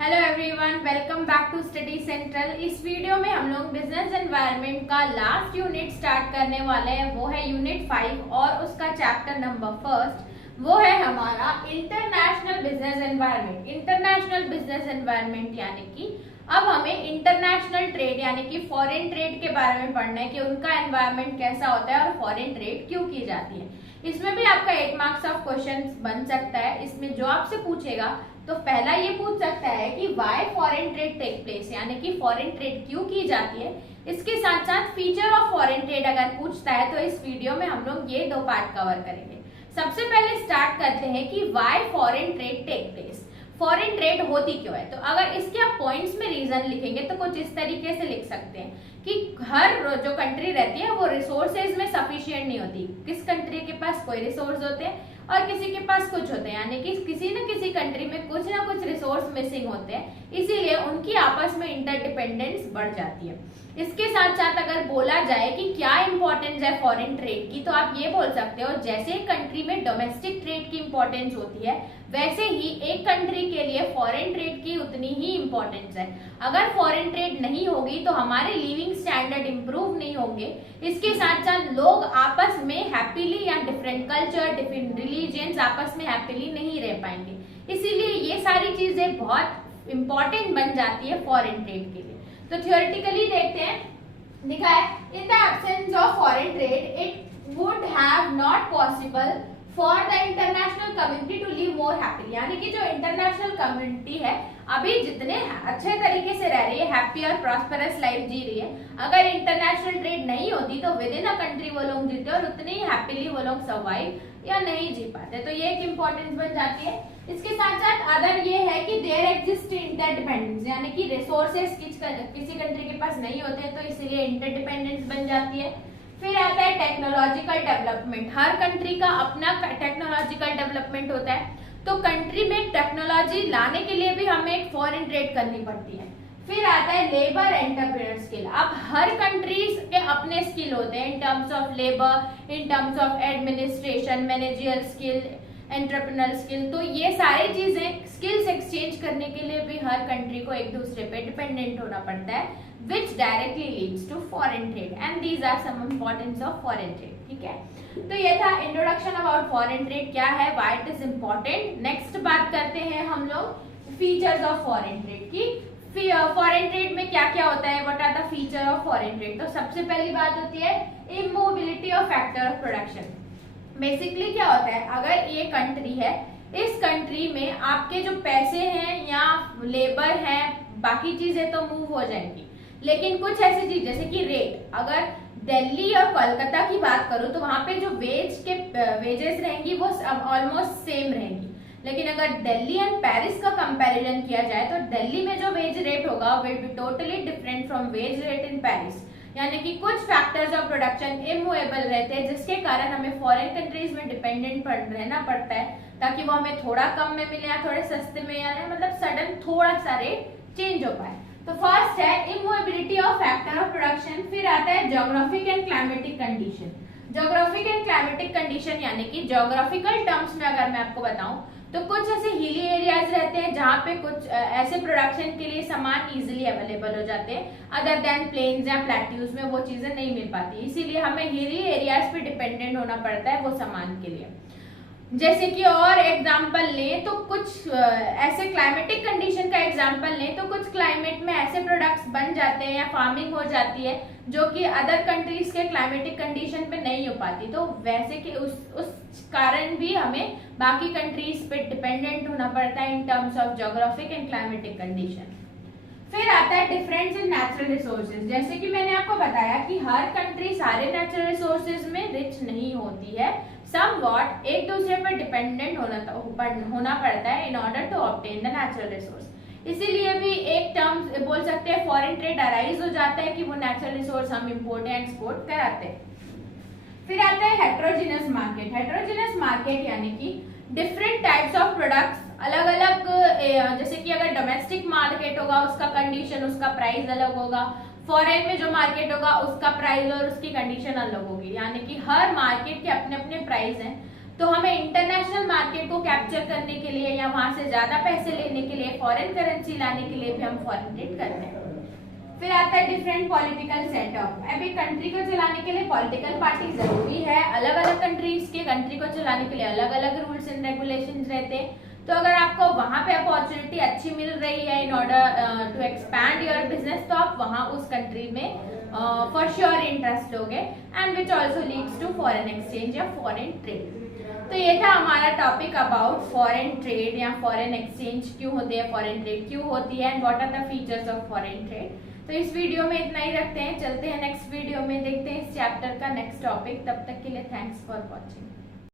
Hello everyone, welcome back to study central. इस video में हम लोग बिजनेस एनवायरनमेंट का लास्ट यूनिट स्टार्ट करने वाले हैं। वो है यूनिट 5 और उसका चैप्टर नंबर फर्स्ट वो है हमारा international business environment. International business environment यानी कि अब हमें इंटरनेशनल ट्रेड यानी कि फॉरेन ट्रेड के बारे में पढ़ना है कि उनका एनवायरनमेंट कैसा होता है और फॉरेन ट्रेड क्यों की जाती है। इसमें भी आपका 8 मार्क्स ऑफ क्वेश्चन बन सकता है। इसमें जो आपसे पूछेगा तो पहला ये पूछ सकता है कि why foreign trade take place, यानी कि फॉरेन ट्रेड क्यों की जाती है। इसके साथ साथ फीचर ऑफ फॉरेन ट्रेड अगर पूछता है तो इस वीडियो में हम लोग ये 2 पार्ट कवर करेंगे। सबसे पहले स्टार्ट करते हैं कि why foreign trade take place, foreign trade होती क्यों है। तो अगर इसके आप पॉइंट्स में रीजन लिखेंगे तो कुछ इस तरीके से लिख सकते हैं कि हर जो कंट्री रहती है वो रिसोर्सेज में सफिशिएंट नहीं होती। किस कंट्री के पास कोई रिसोर्स होते हैं और किसी के पास कुछ होते हैं, यानी कि किसी न किसी कंट्री में कुछ ना कुछ रिसोर्स मिसिंग होते हैं, इसीलिए उनकी आपस में इंटरडिपेंडेंस बढ़ जाती है। इसके साथ साथ अगर बोला जाए कि क्या इंपॉर्टेंस है फॉरेन ट्रेड की, तो आप ये बोल सकते हो जैसे एक कंट्री में डोमेस्टिक ट्रेड की इंपॉर्टेंस होती है वैसे ही एक कंट्री के लिए फॉरेन ट्रेड की उतनी ही इंपॉर्टेंस है। अगर फॉरेन ट्रेड नहीं होगी तो हमारे लिविंग स्टैंडर्ड इंप्रूव नहीं होंगे। इसके साथ साथ लोग आपस में हैप्पीली या डिफरेंट कल्चर डिफरेंट रिलीजियंस आपस में हैप्पीली नहीं रह पाएंगे। इसीलिए ये सारी चीजें बहुत इंपॉर्टेंट बन जाती है फॉरेन ट्रेड के लिए। तो थियोरेटिकली देखते हैं, लिखा है in the absence of foreign trade it would have not possible for the international community to live more happily, यानी कि जो इंटरनेशनल कम्युनिटी है अभी जितने अच्छे तरीके से रह रही है, हैप्पी और प्रॉस्पेरस लाइफ जी रही है, अगर इंटरनेशनल ट्रेड नहीं होती तो विद इन अ कंट्री वो लोग जीते और उतने ही हैप्पीली वो लोग सर्वाइव या नहीं जी पाते। तो ये एक इम्पोर्टेंस बन जाती है। इसके साथ साथ अदर ये है कि देयर एग्जिस्ट इंटरडिपेंडेंस, यानी कि रिसोर्सेस किसी कंट्री के पास नहीं होते तो इसीलिए इंटरडिपेंडेंस बन जाती है। फिर आता है टेक्नोलॉजिकल डेवलपमेंट। हर कंट्री का अपना टेक्नोलॉजिकल डेवलपमेंट होता है, तो कंट्री में टेक्नोलॉजी लाने के लिए भी हमें एक फॉरेन ट्रेड करनी पड़ती है। फिर आता है लेबर एंटरप्रेन्योर स्किल। अब हर कंट्रीज के अपने स्किल होते हैं in terms of labour, in terms of administration, managerial skill, entrepreneur skill. तो ये सारी चीजें स्किल्स एक्सचेंज करने के लिए भी हर कंट्री को एक दूसरे पे डिपेंडेंट होना पड़ता है, which directly leads to foreign trade and these are some importance of foreign trade। ठीक है, तो ये था इंट्रोडक्शन अबाउट फॉरेन ट्रेड क्या है, why it is important। Next बात करते हैं हम लोग फीचर्स ऑफ फॉरेन ट्रेड की। फॉरेन ट्रेड में क्या क्या होता है, what are the feature of foreign trade. तो सबसे पहली बात होती है immobility of factor of production. Basically क्या होता है, अगर ये कंट्री है, इस कंट्री में आपके जो पैसे हैं या लेबर है, बाकी चीजें तो मूव हो जाएंगी, लेकिन कुछ ऐसी चीज जैसे कि रेट, अगर दिल्ली और कोलकाता की बात करूं तो वहां पे जो वेजेस रहेंगी वो ऑलमोस्ट सेम रहेंगी। लेकिन अगर दिल्ली एंड पेरिस का कंपैरिजन किया जाए तो दिल्ली में जो वेज रेट होगा will be totally different from wage rate in Paris, यानी कि कुछ फैक्टर्स ऑफ प्रोडक्शन इमूवेबल रहते हैं जिसके कारण हमें फॉरेन कंट्रीज में डिपेंडेंट रहना पड़ता है ताकि वो हमें थोड़ा कम में मिले या थोड़े सस्ते में, या मतलब सडन थोड़ा सा रेट चेंज हो पाए। तो फर्स्ट है इमूवेबिलिटी ऑफ फैक्टर ऑफ प्रोडक्शन। फिर आता है geographic and climatic condition. Geographic and climatic condition यानी कि ज्योग्राफिकल टर्म्स में अगर मैं आपको बताऊं तो कुछ ऐसे हिली एरियाज रहते हैं जहां पे कुछ ऐसे प्रोडक्शन के लिए सामान इजीली अवेलेबल हो जाते हैं, अदर देन प्लेन्स या प्लेट्यूज में वो चीजें नहीं मिल पाती, इसीलिए हमें हिली एरियाज पे डिपेंडेंट होना पड़ता है वो सामान के लिए। जैसे कि और एग्जांपल लें तो कुछ ऐसे क्लाइमेटिक कंडीशन का एग्जांपल लें तो कुछ क्लाइमेट में ऐसे प्रोडक्ट्स बन जाते हैं या फार्मिंग हो जाती है जो कि अदर कंट्रीज के क्लाइमेटिक कंडीशन पे नहीं हो पाती, तो वैसे कि उस कारण भी हमें बाकी कंट्रीज पे डिपेंडेंट होना पड़ता है in terms of geographic and climatic condition. फिर आता है डिफरेंस इन नेचुरल रिसोर्सेज। जैसे कि मैंने आपको बताया कि हर कंट्री सारे नेचुरल रिसोर्सेज में रिच नहीं होती है, समवॉट एक दूसरे पर डिपेंडेंट होना पड़ता है in order to obtain the natural resource. इसीलिए भी एक टर्म बोल सकते हैं फॉरेन ट्रेड अराइज हो जाता है कि वो नेचुरल रिसोर्स हम इंपोर्ट या एक्सपोर्ट कराते हैं। फिर आता है हेट्रोजीनियस मार्केट। हेट्रोजीनियस मार्केट यानी कि डिफरेंट टाइप्स ऑफ प्रोडक्ट्स अलग अलग, जैसे कि अगर डोमेस्टिक मार्केट होगा उसका कंडीशन उसका प्राइस अलग होगा, फॉरेन में जो मार्केट होगा उसका प्राइस और उसकी कंडीशन अलग होगी, यानी कि हर मार्केट के अपने अपने प्राइस हैं। तो हमें इंटरनेशनल मार्केट को कैप्चर करने के लिए या वहां से ज्यादा पैसे लेने के लिए, फॉरेन करेंसी लाने के लिए भी हम फॉरेन ट्रेड करते हैं। फिर आता है डिफरेंट पॉलिटिकल सेटअप। अब एक कंट्री को चलाने के लिए पॉलिटिकल पार्टी जरूरी है। अलग अलग कंट्रीज के कंट्री को चलाने के लिए अलग अलग रूल्स एंड रेगुलेशंस रहते हैं। तो अगर आपको वहां पे अपॉर्चुनिटी अच्छी मिल रही है in order to expand your business, तो आप वहां उस कंट्री में फॉर श्योर इंटरेस्ट लोगे, and which also leads to foreign exchange या फॉरेन ट्रेड। तो ये था हमारा टॉपिक अबाउट फॉरेन ट्रेड या फॉरेन एक्सचेंज क्यों होती है, फॉरेन ट्रेड क्यों होती है, and what are the features of foreign trade. तो इस वीडियो में इतना ही रखते हैं, चलते हैं नेक्स्ट वीडियो में, देखते हैं इस चैप्टर का नेक्स्ट टॉपिक। तब तक के लिए थैंक्स फॉर वॉचिंग।